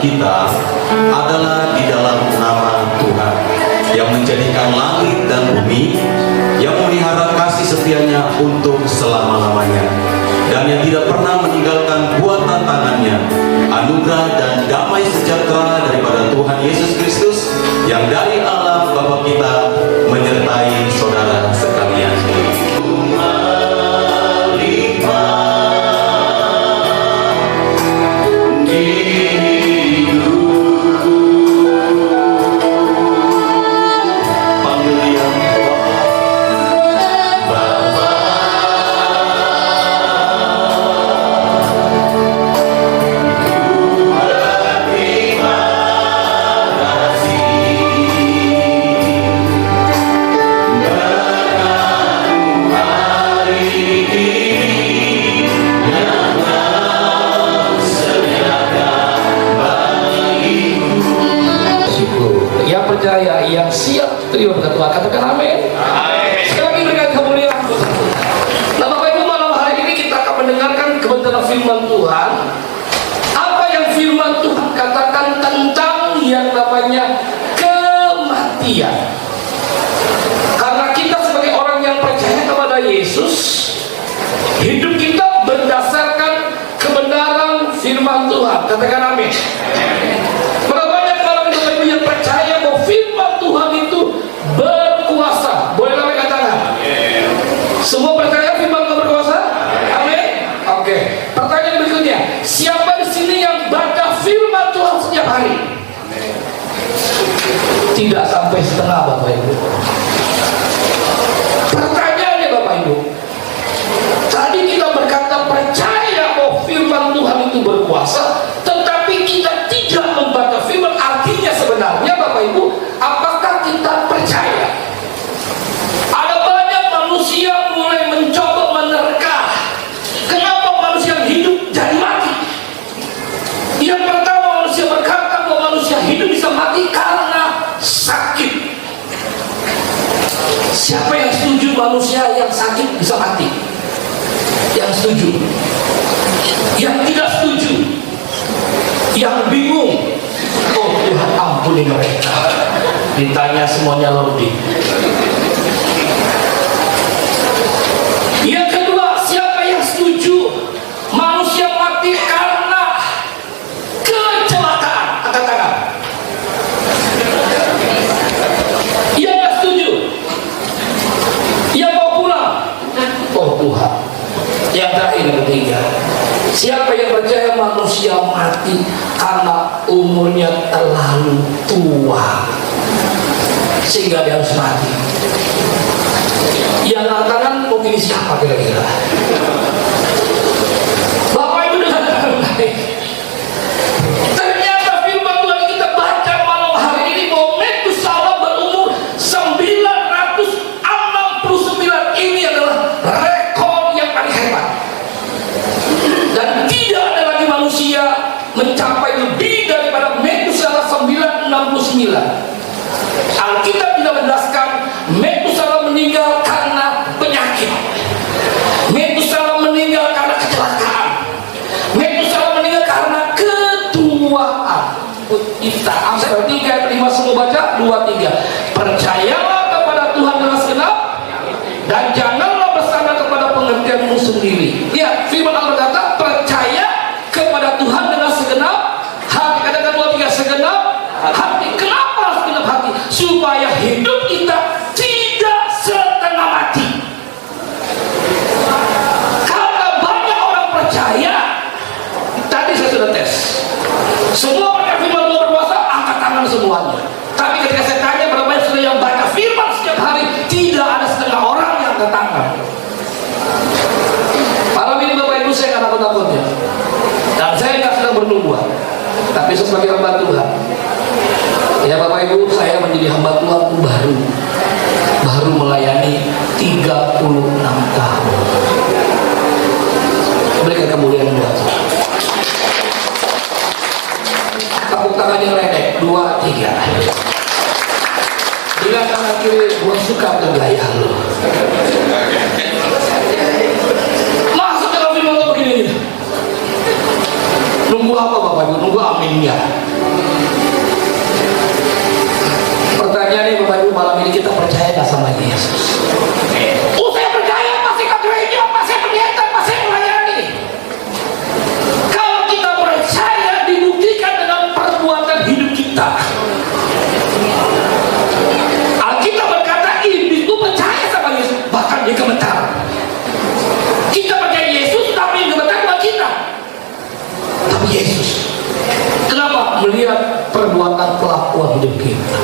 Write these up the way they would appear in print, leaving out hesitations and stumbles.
perjalanan kita adalah di dalam nama Tuhan yang menjadikan langit dan bumi, yang memelihara kasih setianya untuk selama-lamanya, dan yang tidak pernah meninggalkan buatan tangannya. Anugerah dan damai sejahtera daripada Tuhan Yesus Kristus yang dari Allah Bapa kita menyertai saudara sekalian. Percaya yang siap terima berkat Tuhan, katakan amin. Sekali lagi berikan kemuliaan. Nah, Bapak Ibu, malam hari ini kita akan mendengarkan kebenaran firman Tuhan. Apa yang firman Tuhan katakan tentang yang namanya kematian. Karena kita sebagai orang yang percaya kepada Yesus, hidup kita berdasarkan kebenaran firman Tuhan, katakan amin. Tuhan itu berkuasa. Boleh angkat tangan? Semua percaya firman Tuhan berkuasa? Amin. Oke. Pertanyaan berikutnya, siapa di sini yang baca firman Tuhan setiap hari? Tidak sampai setengah, Bapak Ibu. Pertanyaannya, Bapak Ibu, tadi kita berkata percaya bahwa firman Tuhan itu berkuasa, tetapi kita tidak membaca firman. Artinya sebenarnya, Bapak Ibu, apakah kita percaya? Ada banyak manusia mulai mencoba menerka kenapa manusia hidup jadi mati. Yang pertama, manusia berkata bahwa manusia hidup bisa mati karena sakit. Siapa yang setuju manusia yang sakit bisa mati? Yang setuju? Yang tidak setuju? Yang bingung? Oh Tuhan, ampuni mereka. Ditanya semuanya loading. Yang kedua, siapa yang setuju manusia mati karena kecelakaan? Angkat tangan. Yang tidak setuju? Yang mau pulang? Oh Tuhan. Yang terakhir, yang ketiga, siapa yang percaya manusia mati karena umurnya terlalu tua sehingga dia harus mati? Yang tangan mau pilih siapa kira-kira? Bapak Ibu dengar dengan baik. Ternyata firman Tuhan kita baca malam hari ini bahwa Metusalah berumur 969. Ini adalah rekor yang paling hebat. Dan tidak ada lagi manusia mencapai lebih daripada Metusalah 969. Alkitab tidak menjelaskan Metusalah meninggal karena penyakit, Metusalah meninggal karena kecelakaan, Metusalah meninggal karena ketuaan. Kita Amsal 3 ayat 5 semua baca 2-3. Percayalah kepada Tuhan dengan segenap dan janganlah bersandar kepada pengertianmu sendiri. Lihat firman Allah berkata, percaya kepada Tuhan dengan segenap hati. Katakan 2-3, segenap hati. Kenapa harus segenap hati? Supaya hidup kita tidak setengah mati. Karena banyak orang percaya, tadi saya sudah tes, semua percaya firman Tuhan berkuasa, angkat tangan semuanya. Tapi ketika saya tanya berapa banyak sudah yang baca firman setiap hari, tidak ada setengah orang yang angkat tangan. Malam ini Bapak Ibu, saya akan takut-takutnya, dan saya tidak sedang bernubuat, tapi saya sebagai hamba Tuhan. Ya Bapak Ibu, saya menjadi hamba Tuhan baru melayani 36 tahun. Berikan kemuliaan buat Tuhan. Tepuk tangan yang redek, 2-3. Bilang kanan kiri, gua suka bergaya lo. Maksud kalau firman Allah begini, nunggu apa Bapak Ibu? Nunggu aminnya. percaya sama Yesus. Saya percaya pasti ke gereja, pasti pendeta, pasti melayani. Kalau kita percaya dibuktikan dengan perbuatan hidup kita. Alkitab berkata iblis itu percaya sama Yesus, bahkan dia gemetar. Kita percaya Yesus, tapi yang gemetar bukan kita, tapi Yesus. Kenapa? Melihat perbuatan kelakuan hidup kita.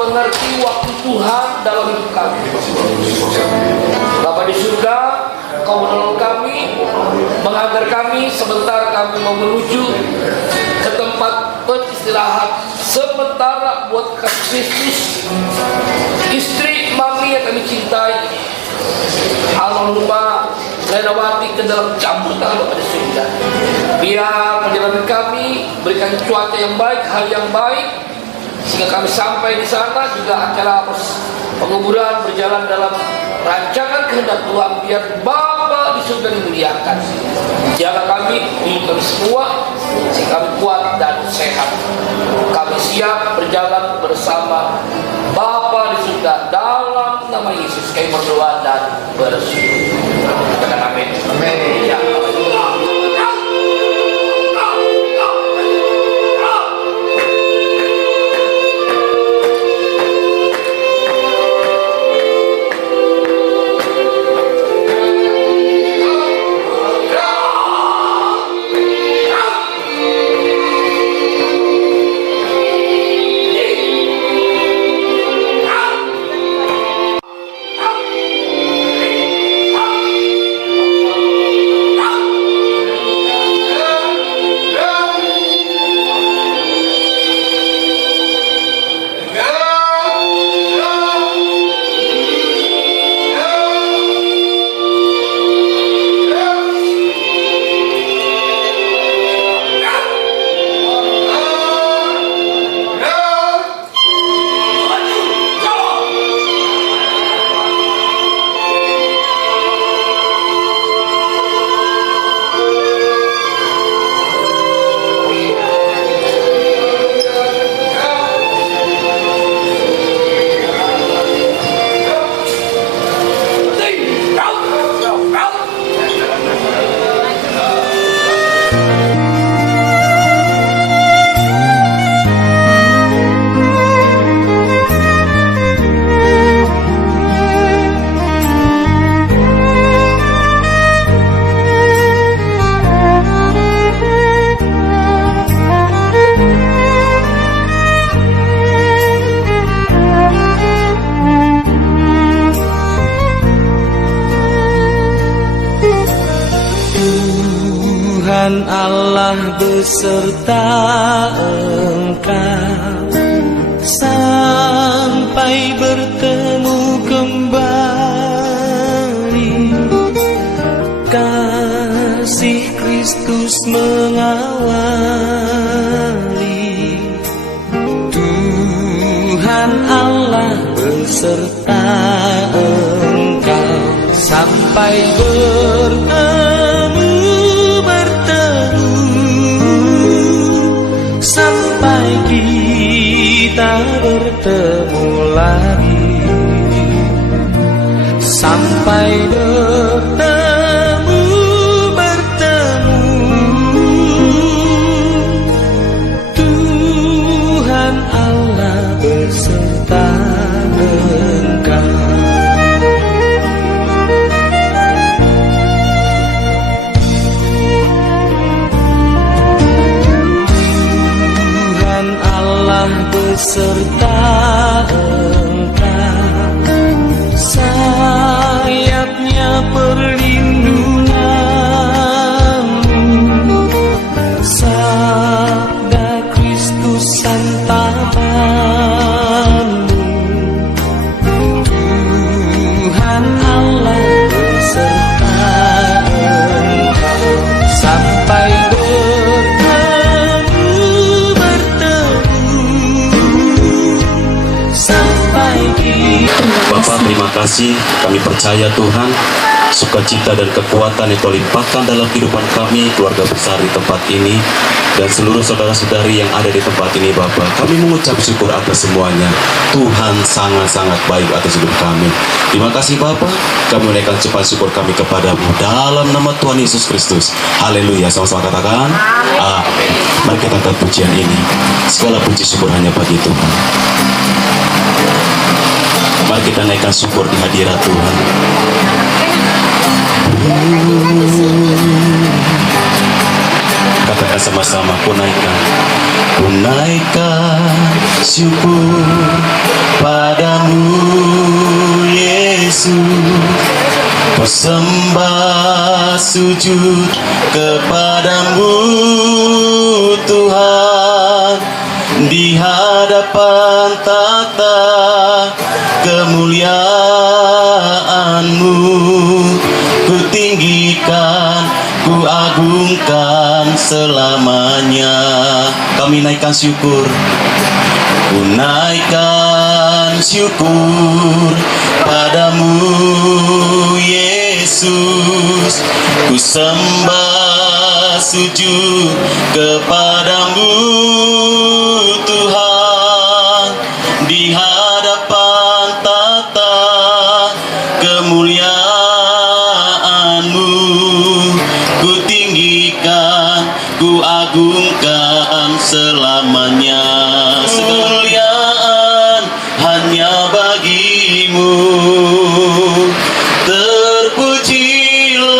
Mengerti waktu Tuhan dalam hidup kami. Bapa di surga, Kau menolong kami, mengajar kami sebentar kami mau menuju ke tempat beristirahat sementara buat Kristus, istri mami yang kami cintai. Almarhumah Lenawati ke dalam campur tangan Bapa di surga. Biar perjalanan kami berikan cuaca yang baik, hal yang baik, sehingga kami sampai di sana juga acara penguburan berjalan dalam rancangan kehendak Tuhan. Biar Bapa di surga dimuliakan. Jaga kami, hidup kami semua, sehingga kami kuat dan sehat. Kami siap berjalan bersama Bapa di surga. Dalam nama Yesus kami berdoa dan bersyukur. Katakan amin. Amin. Ya. Tuhan Allah beserta engkau sampai bertemu kembali. Kasih Kristus mengawali. Tuhan Allah beserta engkau sampai bertemu sampai kita bertemu lagi, sampai bertemu Tuhan Allah beserta engkau. Beserta engkau, sayapnya perlindunganmu, sabda Kristus santapanmu. Tuhan Allah beserta engkau sampai Bapak, terima kasih. Kami percaya Tuhan, sukacita dan kekuatan yang Kau limpahkan dalam kehidupan kami, keluarga besar di tempat ini, dan seluruh saudara-saudari yang ada di tempat ini, Bapak. Kami mengucap syukur atas semuanya. Tuhan sangat-sangat baik atas hidup kami. Terima kasih Bapak. Kami menaikkan ucapan syukur kami kepadamu dalam nama Tuhan Yesus Kristus. Haleluya. Sama-sama katakan amin. Mari kita angkat pujian ini. Segala puji syukur hanya bagi Tuhan. Mari kita naikkan syukur di hadirat Tuhan. Katakan sama-sama, ku naikkan syukur padamu Yesus. Ku sembah sujud kepadamu Tuhan, di hadapan tata kemuliaan-Mu. Ku tinggikan, ku agungkan selamanya. Kami naikkan syukur. Ku naikkan syukur padamu Yesus. Ku sembah sujud kepadamu Tuhan, di hadapan tata kemuliaan-Mu. Ku tinggikan, ku agungkan selamanya. Segala kemuliaan hanya bagi-Mu. Terpujilah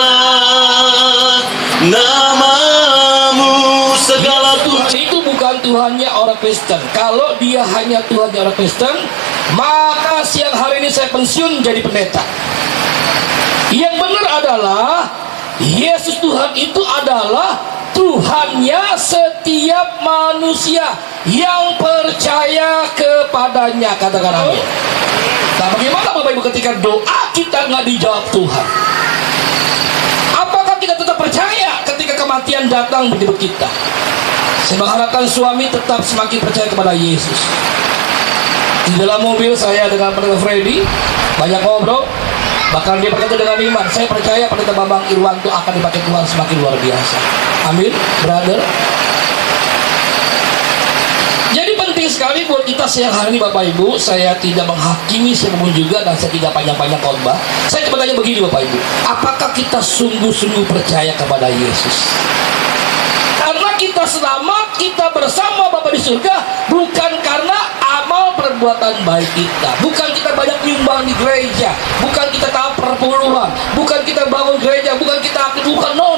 nama-Mu. Segala Tuhan itu bukan Tuhannya orang Kristen. Kalau dia hanya Tuhannya orang Kristen, maka siang hari ini saya pensiun jadi pendeta. Yang benar adalah Yesus Tuhan itu adalah Tuhannya setiap manusia yang percaya kepadanya. Katakan amin. Nah, bagaimana Bapak Ibu ketika doa kita nggak dijawab Tuhan? Apakah kita tetap percaya ketika kematian datang di hidup kita? Saya mengharapkan suami tetap semakin percaya kepada Yesus. Di dalam mobil saya dengan Pendeta Freddy banyak ngobrol. Bahkan dia berkata dengan iman, saya percaya Pendeta Bambang Irwanto akan dipakai Tuhan semakin luar biasa. Amin, brother. Jadi penting sekali buat kita siang hari ini Bapak Ibu. Saya tidak menghakimi siapapun juga, dan saya tidak panjang-panjang khotbah. Saya cuma tanya begini Bapak Ibu, apakah kita sungguh-sungguh percaya kepada Yesus? Karena kita selamat, kita bersama Bapa di surga bukan karena amal perbuatan baik kita, bukan kita banyak nyumbang di gereja, bukan kita taat perpuluhan, bukan kita bangun gereja, bukan kita aktif, bukan, no.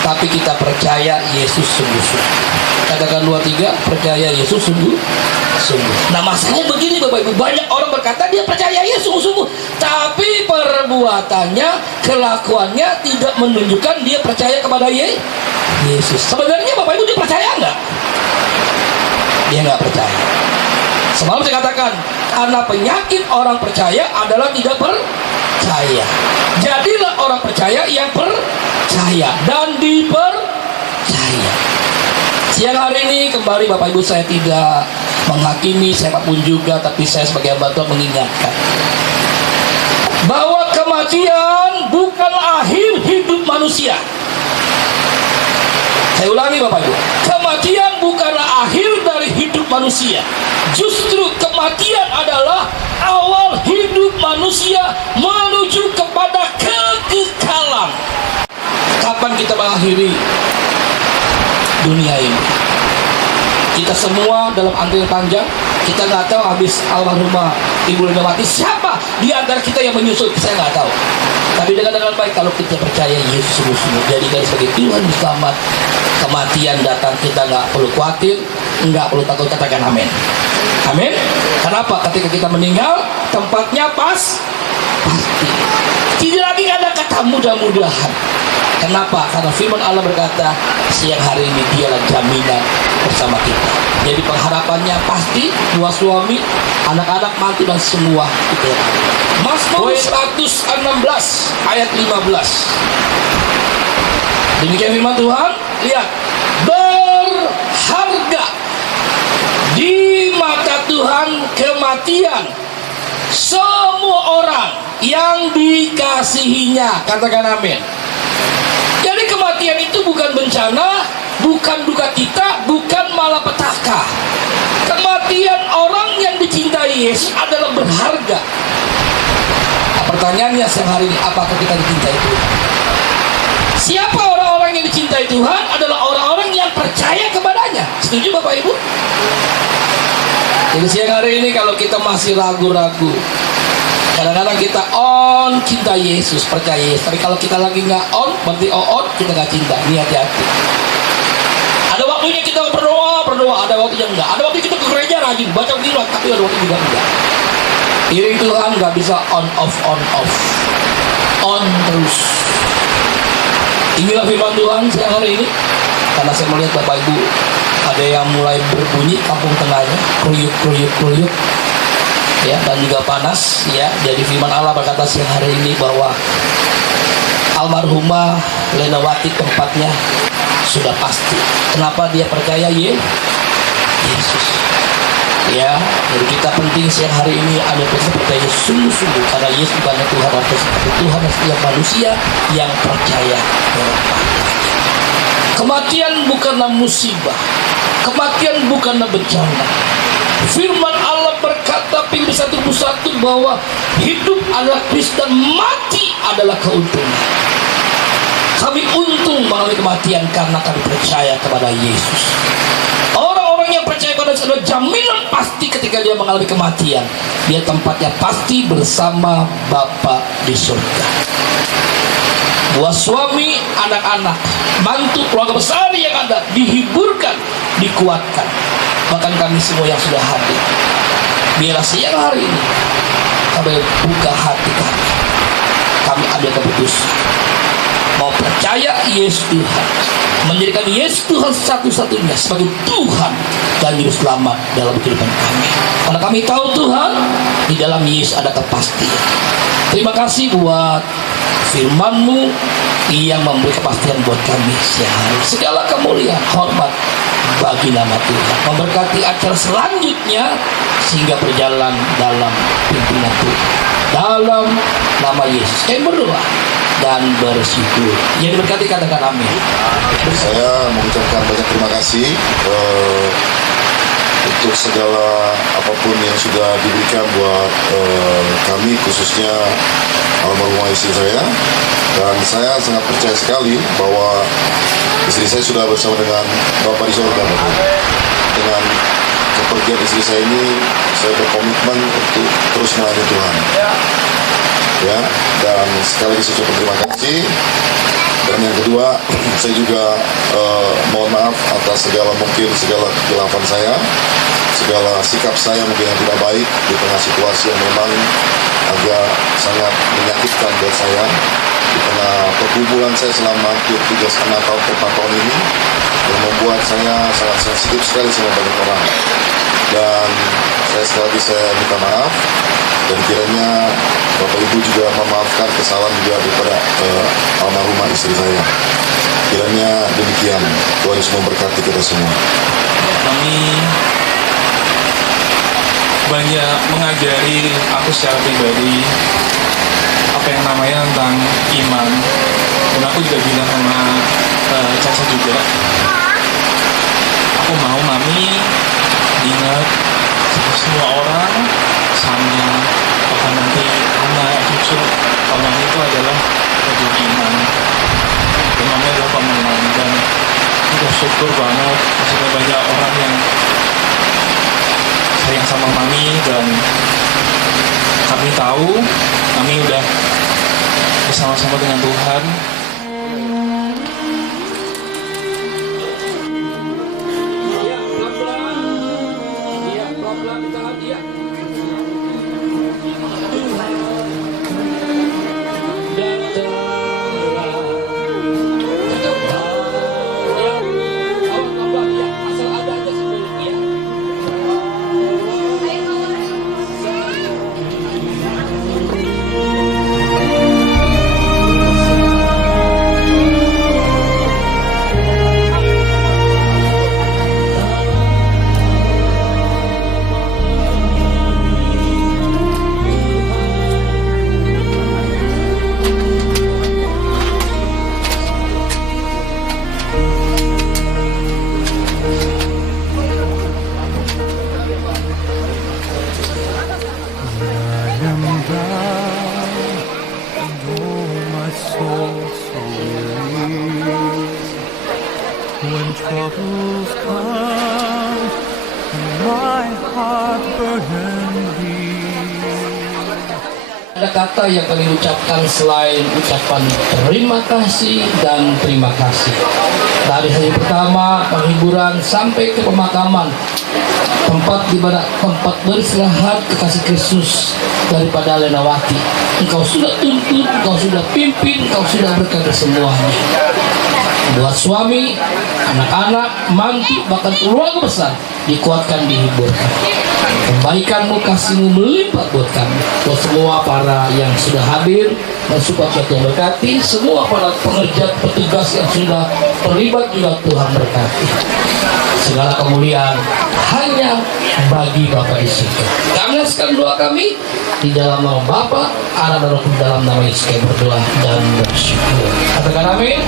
Tapi kita percaya Yesus sungguh-sungguh. Katakan 2-3, percaya Yesus sungguh-sungguh. Nah masalahnya begini Bapak Ibu, banyak orang berkata dia percaya Yesus sungguh-sungguh, tapi perbuatan perbuatannya, kelakuannya tidak menunjukkan dia percaya kepada Yesus. Sebenarnya Bapak Ibu dia percaya nggak? Dia nggak percaya. Semalam saya katakan, karena penyakit orang percaya adalah tidak percaya. Jadilah orang percaya yang percaya dan dipercaya. Siang hari ini kembali Bapak Ibu, saya tidak menghakimi siapapun juga, tapi saya sebagai hamba Tuhan mengingatkan bahwa kematian bukan akhir hidup manusia. Saya ulangi Bapak Ibu, kematian bukanlah akhir dari hidup manusia. Justru kematian adalah awal hidup manusia menuju kepada kekekalan. Kapan kita mengakhiri dunia ini? Kita semua dalam antrian panjang. Kita nggak tahu habis almarhumah Ibu Lenawati siapa di antara kita yang menyusul, saya nggak tahu. Tapi dengan baik kalau kita percaya Yesus sungguh-sungguh jadikan sebagai Tuhan Selamat, kematian datang kita nggak perlu khawatir, nggak perlu takut, katakan amin. Amin. Kenapa? Ketika kita meninggal tempatnya pasti. Tidak lagi ada kata mudah-mudahan. Kenapa? Karena firman Allah berkata siang hari ini dialah jaminan bersama kita. Jadi pengharapannya pasti buat suami, anak-anak, mantu dan semua kita. Mazmur 116 ayat 15. Demikian firman Tuhan. Lihat, berharga di mata Tuhan kematian semua orang yang dikasihinya. Katakan amin. Jadi kematian itu bukan bencana, bukan duka cita, bukan malapetaka. Kematian orang yang dicintai Yesus adalah berharga. Nah, pertanyaannya siang hari ini, apakah kita dicintai Tuhan? Siapa orang-orang yang dicintai Tuhan? Adalah orang-orang yang percaya kepadanya. Setuju Bapak Ibu? Jadi siang hari ini kalau kita masih ragu-ragu, kadang-kadang kita on cinta Yesus, percaya Yesus. Tapi kalau kita lagi nggak on, berarti on kita nggak cinta. Ini hati-hati. Ada waktunya kita berdoa, ada waktunya enggak. Ada waktu kita ke gereja rajin, baca Alkitab, tapi ada waktu juga enggak. Iring Tuhan nggak bisa on off, on terus. Inilah firman Tuhan siang hari ini. Karena saya melihat Bapak Ibu ada yang mulai berbunyi kampung tengahnya, kruyuk, ya, dan juga panas, ya. Jadi firman Allah berkata siang hari ini bahwa almarhumah Lenawati tempatnya sudah pasti. Kenapa dia percaya Yesus? Ya, jadi kita penting siang hari ini ada percaya sungguh-sungguh karena Yesus bukanlah Tuhan atas, tapi Tuhan setiap manusia yang percaya kepada. Kematian bukanlah musibah, kematian bukanlah bencana. Firman Allah berkata Filipi 1:1 bahwa hidup adalah Kristus dan mati adalah keuntungan. Kami untung mengalami kematian karena kami percaya kepada Yesus. Orang-orang yang percaya kepada Yesus adalah jaminan pasti ketika dia mengalami kematian, dia tempatnya pasti bersama Bapa di surga. Buat suami, anak-anak, mantu, keluarga besar yang ada dihiburkan, dikuatkan. Bahkan kami semua yang sudah hadir, biarlah siang hari ini kami buka hati kami. Kami ambil keputusan mau percaya Yesus Tuhan, menjadikan Yesus Tuhan satu-satunya sebagai Tuhan dan Juru Selamat dalam kehidupan kami. Karena kami tahu Tuhan, di dalam Yesus ada kepastian. Terima kasih buat firman-Mu yang memberi kepastian buat kami siang hari. Segala kemuliaan, hormat bagi nama Tuhan. Memberkati acara selanjutnya sehingga berjalan dalam pimpinan Tuhan. Dalam nama Yesus kami berdoa dan bersyukur. Yang diberkati katakan amin. Saya mengucapkan banyak terima kasih untuk segala apapun yang sudah diberikan buat kami, khususnya almarhumah istri saya. Dan saya sangat percaya sekali bahwa istri saya sudah bersama dengan Bapa di surga. Dengan kepergian istri saya ini, saya berkomitmen untuk terus melayani Tuhan. Ya, dan sekali lagi saya ucapkan terima kasih. Dan yang kedua, saya juga mohon maaf atas segala kekhilapan saya, segala sikap saya mungkin yang tidak baik di tengah situasi yang memang agak sangat menyakitkan membangkitkan buat saya di tengah pergumulan saya selama hampir 3,5 tahun ke 4 tahun ini, yang membuat saya sangat sensitif sekali sama banyak orang. Dan sekali lagi saya minta maaf, dan kiranya Bapak Ibu juga memaafkan kesalahan juga daripada almarhumah istri saya. Kiranya demikian. Tuhan Yesus memberkati kita semua. Kami banyak mengajari aku secara pribadi apa yang namanya tentang iman, dan aku juga bilang sama Caca juga, aku mau Mami ingat semua orang sama bahkan nanti anak cucu orang itu adalah wujud iman, dan Mami adalah pemenang. Dan udah syukur banget maksudnya banyak orang yang sayang sama Mami, dan kami tahu kami udah bersama-sama dengan Tuhan. Iya, pelan-pelan. Iya, pelan-pelan ditahan, iya. When troubles come and my heart burden Ada kata yang kami ucapkan selain ucapan terima kasih dan terima kasih. Dari hari pertama penghiburan sampai ke pemakaman, tempat ibadah, tempat beristirahat kekasih Kristus daripada Lenawati. Engkau sudah tuntun, engkau sudah pimpin, engkau sudah berkata semuanya. Buat suami, anak-anak, mantu, bahkan keluarga besar dikuatkan, dihiburkan. Kebaikanmu, kasihmu melimpah buat kami, buat semua para yang sudah hadir, mensupport Tuhan berkati, semua para pengerja, petugas yang sudah terlibat juga Tuhan berkati. Segala kemuliaan hanya bagi Bapa di surga. Kami hasilkan doa kami di dalam nama Bapa, Anak dan Roh Kudus, dalam nama Yesus kami berdoa dan bersyukur. Katakan amin.